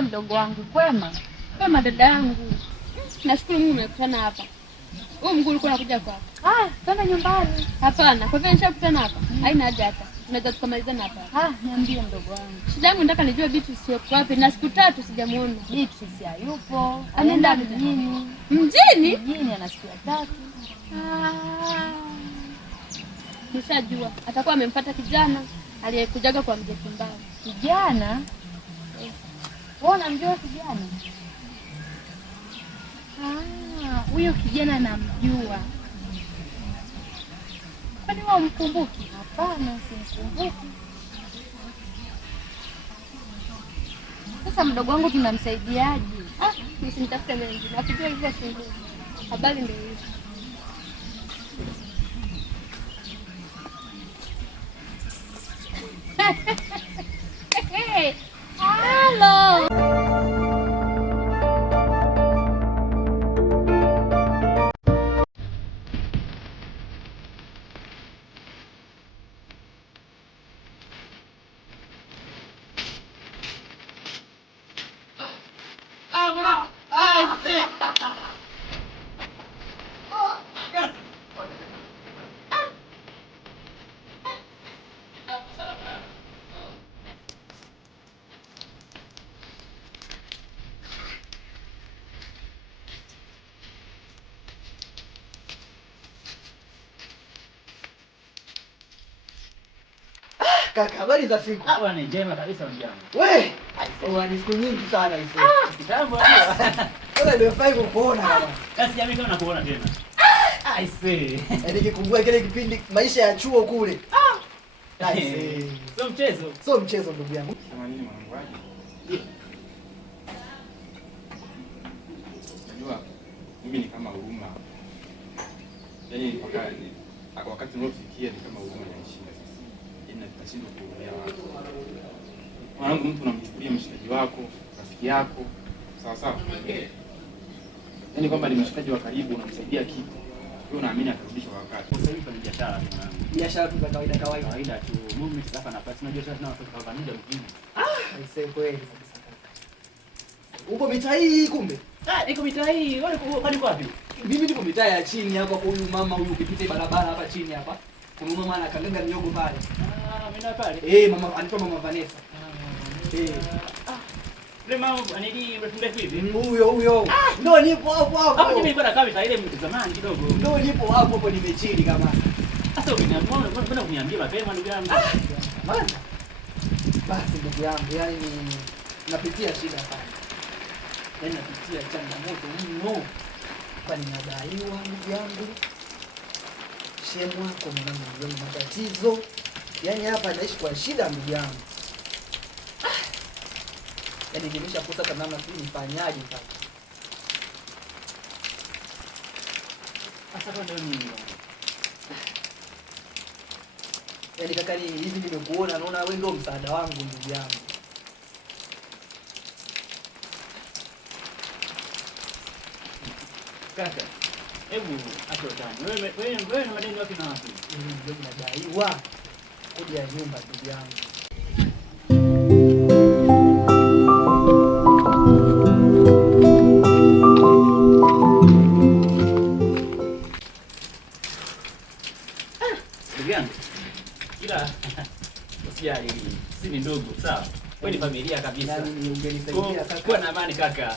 Niambie mdogo wangu, kwema? Kwema dada yangu. Nashukuru Mungu umekutana hapa. Wewe mguu ulikuwa unakuja kwa hapa? Twende nyumbani. Hapana, kwa vile nishakutana hapa. Haina haja hata. Tunaweza tukamalizana hapa. Niambie mdogo wangu. Shida yangu nataka nijue Beatrice yuko wapi na siku 3 sijamuona. Beatrice hayupo. Anaenda mjini. Mjini? Mjini ana siku 3. Nishajua. Atakuwa amemfuata kijana aliyekujaga kwa mzee Kimbao. Kijana? Wewe unamjua kijana? Huyo kijana namjua. Kwani wewe umkumbuki? Hapana, simkumbuki. Sasa mdogo wangu tunamsaidiaje? Nisimtafute mengi. Nakujua hivyo shingo. Habari ndio hiyo. Hello. Kaka, habari za siku? Bwana njema kabisa mjana. We, ni siku nyingi sana hizo. Kitambo hapo. Sasa nimefurahi kukuona bwana. Basi jamii kama nakuona tena. I see. Nikikumbuka kile kipindi maisha ya chuo kule. I see. Sio mchezo. Sio mchezo ndugu yangu. Kama nini mwanangu aje? Unajua mimi ni kama huruma. Yaani wakati unaofikia ni kama huruma inanishinda sasa. Yaani nashindwa kuhurumia watu. Mwanangu, mtu unamchukulia mshikaji wako, rafiki yako, sawa sawa? Yaani kwamba ni mshikaji wa karibu, unamsaidia kitu. Wewe unaamini atarudisha kwa wakati. Sasa hivi ni biashara tu mwanangu. Biashara tu za kawaida Kawaida tu. Mimi sasa napata unajua sasa tunatoka kwa kanisa mjini. I see kweli kabisa kaka. Uko mitaa hii kumbe? Niko mitaa hii. Wewe uko wapi? Mimi niko mitaa ya chini hapa kwa huyu mama huyu ukipita barabara hapa chini hapa. Kuna mama anakanganga miogo pale. Mimi na pale. Mama anaitwa Mama Vanessa. Ile mama anidi mrefu hivi. Huyo. Ndio nipo hapo hapo. Hapo mimi nilikuwa nakaa mitaa ile zamani kidogo. Ndio nipo hapo nimechini kama. Sasa mbona uniambia mapema ndugu yangu? Basi ndugu yangu, yani napitia shida sana. Yaani napitia changamoto mno. Kwani nadaiwa ndugu yangu. Shemu wako mwanangu matatizo. Yaani hapa naishi kwa shida ndugu yangu. Yaani nimeshakosa kwa namna tu nifanyaje sasa. Sasa ndio nini? Yaani kaka, hivi nimekuona naona wewe ndio msaada wangu ndugu yangu. Kaka, hebu acha utani. Wewe na madeni wapi na wapi? Mimi ndio nadaiwa kodi ya nyumba ndugu yangu. Ndugu yangu. Ila usijali, si ni ndugu, sawa? Wewe ni familia kabisa. Yaani ungenisaidia kaka. Kuwa na amani kaka.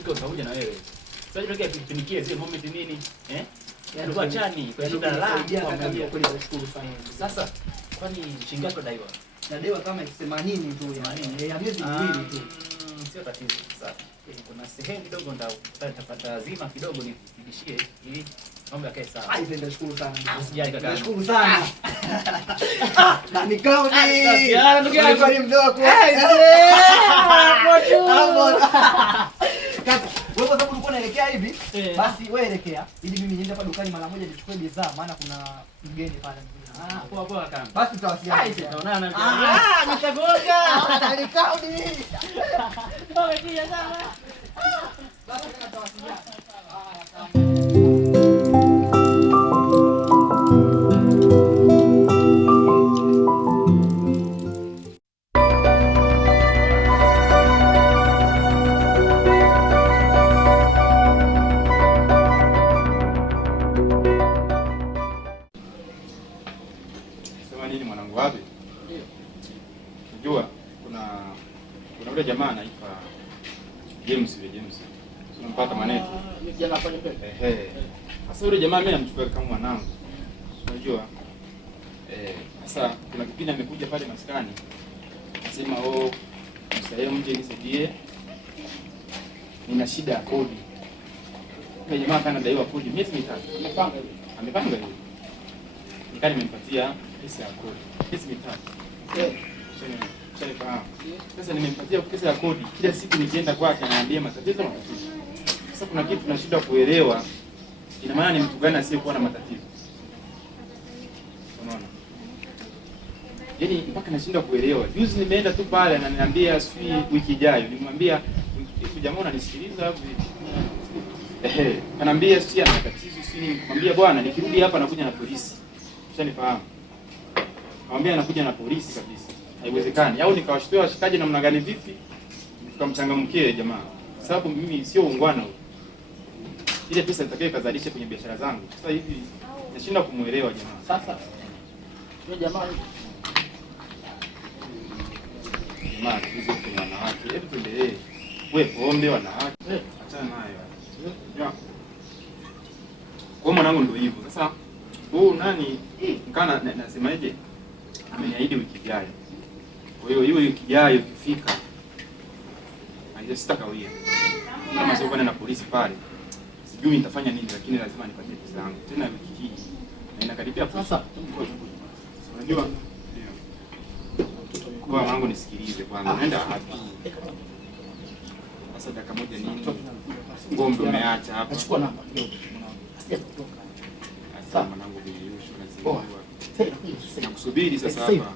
Iko pamoja na wewe. Sasa tunataka tupinikie zile moment nini? Alikuwa chani kwa shida la kwa kweli nashukuru sana. Sasa kwani shilingi ngapi daiwa? Nadaiwa kama 80 tu yani. Ya miezi miwili tu. Sio tatizo. Sasa kuna sehemu kidogo nitapata zima kidogo nifikishie ili mambo yakae sawa. Ai, nashukuru sana. Usijali kaka. Nashukuru sana. Na nikao ni. Sasa ndugu yangu ni mdogo. Kaka, wewe sababu ulikuwa unaelekea hivi, basi wewe elekea ili mimi niende hapa dukani mara moja nichukue bidhaa maana kuna mgeni pale. Poa poa kaka. Basi tutawasiliana. Tunaonana. Nitagoga. Nikao ni. Umekuja sana. Basi tutawasiliana. James. Unampata manetu. Jana afanye pale. Sasa yule jamaa mimi namchukua kama mwanangu. Unajua? Sasa kuna kipindi amekuja pale maskani. Akasema msaidie mje nisaidie. Nina shida ya kodi. Yule jamaa kana daiwa kodi miezi mitatu. Amepanga hiyo. Nikani nimempatia pesa ya kodi. Miezi mitatu. Sasa nimempatia pesa ya kodi. Kila siku nikienda kwake ananiambia matatizo. Sasa kuna kitu tunashindwa kuelewa. Ina maana ni mtu gani asiyekuwa na matatizo? Unaona? Yaani mpaka nashindwa kuelewa. Juzi nimeenda tu pale ananiambia wiki ijayo. Nimwambia hivi jamaa unanisikiliza hapo hivi. Ananiambia ana matatizo nimwambia bwana nikirudi hapa nakuja na polisi. Ushanifahamu? Anamwambia anakuja na polisi kabisa. Haiwezekani. Au nikawashtua washikaji namna gani vipi? Tukamchangamkie jamaa. Sababu mimi sio ungwana huyo. Ile pesa nitakayo kazalisha kwenye biashara zangu. Sasa hivi nashinda kumuelewa jamaa. Sasa yule jamaa hizo kwa wanawake. Hebu tuendelee. Wewe pombe wanawake. Achana nayo. Ya. Kwa mwanangu ndio hivyo. Sasa nani nikana nasemaje? Ameniahidi wiki ijayo. Kwa hiyo wiki ijayo ikifika sitakawia. Kama sio kwenda na polisi pale. Sijui nitafanya nini lakini lazima nipate pesa yangu. Tena wiki hii. Na inakaribia sasa. Unajua? Kwa wangu nisikilize kwanza. Naenda wapi? Sasa dakika moja nini? Ngombe umeacha hapa. Nachukua namba. Asije kutoka. Sasa mwanangu biliyusho na nakusubiri sasa hapa.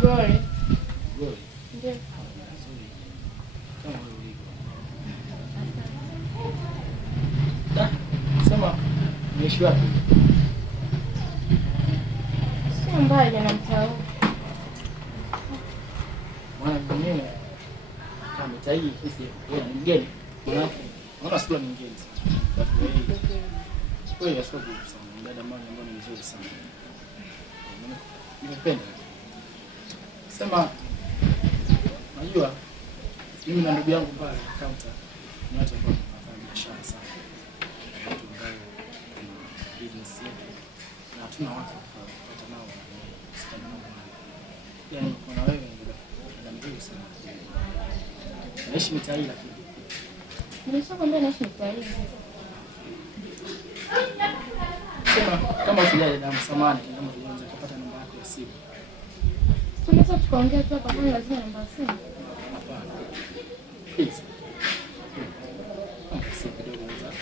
Glory. Ndio. Sema umeishi wapi? Sio mbali na mtaa huu. Mwana mwenyewe kama tai kesi ya mgeni. Unaona sura ni mgeni sana. Wewe ya sababu sana. Dada mmoja ambaye ni mzuri sana. Nimependa. Sema unajua mimi na ndugu yangu pale counter ni watu ambao tunafanya biashara sana. Watu ambao business yetu na hatuna watu kupata nao stand nao. Yaani kuna wewe ndio mzuri sana. Naishi mitaa lakini Nimeshakwambia naishi mitaa hii. sema kama tujali na msamani kama tuanze kupata namba yako ya simu. Tunaweza tukaongea tu hapa, kwani lazima namba ya simu? Hapana. Please. Simu kidogo za.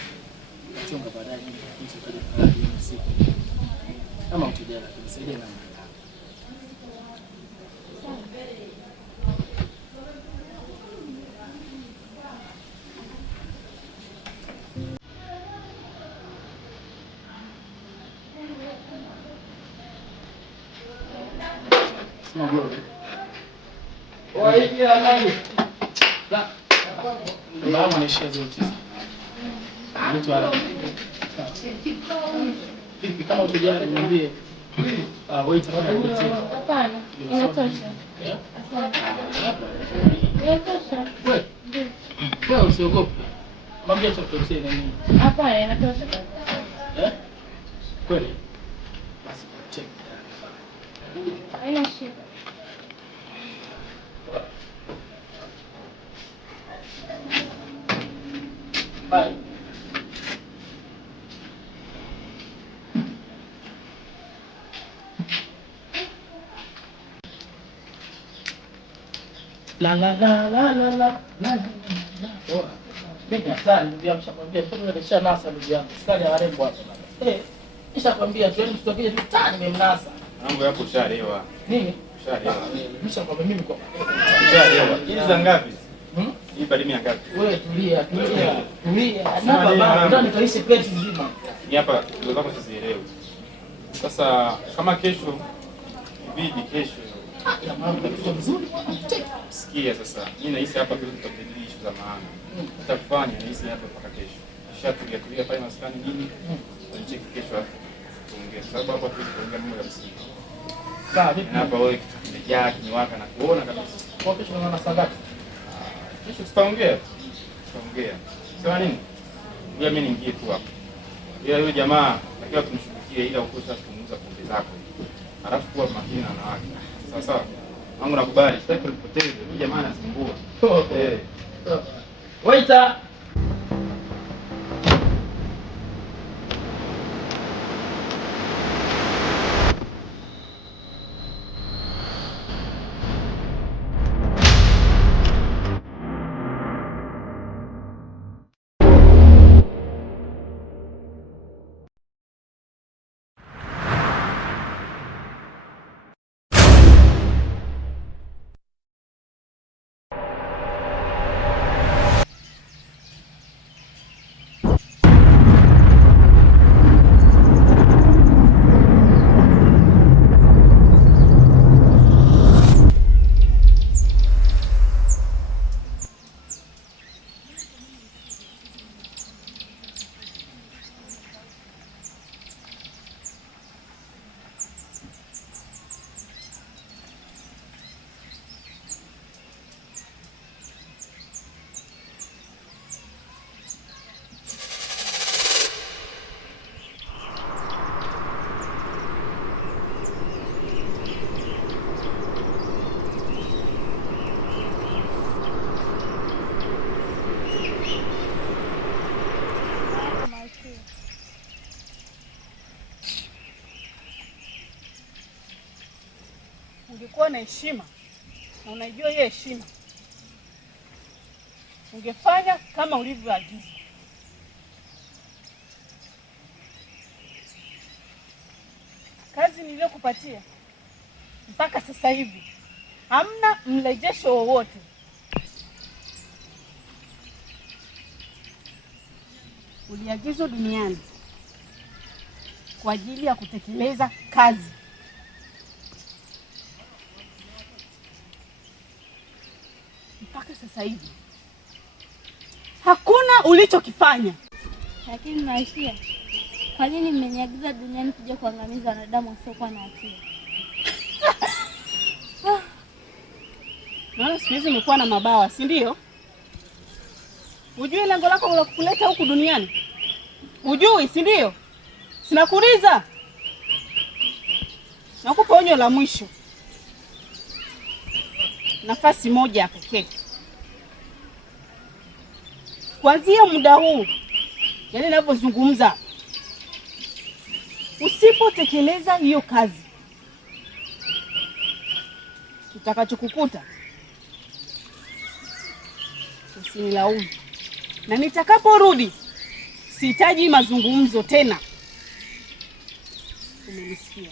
Tuonga baadaye nje kwa hiyo siku. Kama utujali lakini saidia na namba. Mama nishia zote. Mtu ala. Kama utujali niambie. Wait. Hapana, inatosha. Asante. Wewe usiogope. Mwambie chochote nini. Hapa inatosha. Kweli. Basi check. Haina shida. Bye. La la la la la la la. Bora. Mimi sana ndugu yangu shakwambia tu nimesha nasa ndugu yangu. Sikali ya warembo hapa baba. Nishakwambia tu msitokee tu tani nimemnasa. Mambo yako ushalewa. Nini? Ushalewa. Nishakwambia mimi kwa. Ushalewa. Hizi za ngapi? Hii bado mimi ngapi? Wewe tulia. Na baba ndio nikaishe plate nzima. Ni hapa ndio zako sizielewi. Sasa kama kesho ibidi kesho ya mambo kitu mzuri bwana. Sikia sasa. Mimi nahisi hapa kesho tutajadili issue za maana. Tutakufanya nahisi hapa mpaka kesho. Tulia pale maskani nini? Tunacheki kesho hapo. Tuongee. Sababu hapa tunaongea mambo ya msingi. Sawa, vipi? Na hapa wewe kimejaa kiniwaka na kuona kabisa. Kwa kesho unaona saa ngapi? Kesho tutaongea. Sema nini? Ngoja mimi niingie tu hapo. Ila yule jamaa takiwa tumshughulikie ila ukosha kupunguza pombe zako. Alafu kuwa makini na wanawake. Sawa. Wangu nakubali, sitaki kulipoteza. Huyu jamaa anasumbua. Waiter. Ungekuwa na heshima na unajua hiyo heshima, ungefanya kama ulivyoagiza. Kazi niliyokupatia mpaka sasa hivi hamna mrejesho wowote. Uliagizwa duniani kwa ajili ya kutekeleza kazi. Mpaka sasa hivi hakuna ulichokifanya. Lakini Maishia, kwa nini mmeniagiza duniani kuja kuangamiza wanadamu wasiokuwa na hatia? Maana siku hizi umekuwa na mabawa, si ndio? Ujui lengo lako la kukuleta huku duniani? Ujui, si ndio? Sinakuuliza. Nakupa onyo la mwisho. Nafasi moja pekee. Kuanzia muda huu, yaani ninapozungumza, usipotekeleza hiyo kazi, kitakachokukuta usinilaumu. Na nitakaporudi sihitaji mazungumzo tena. Umenisikia?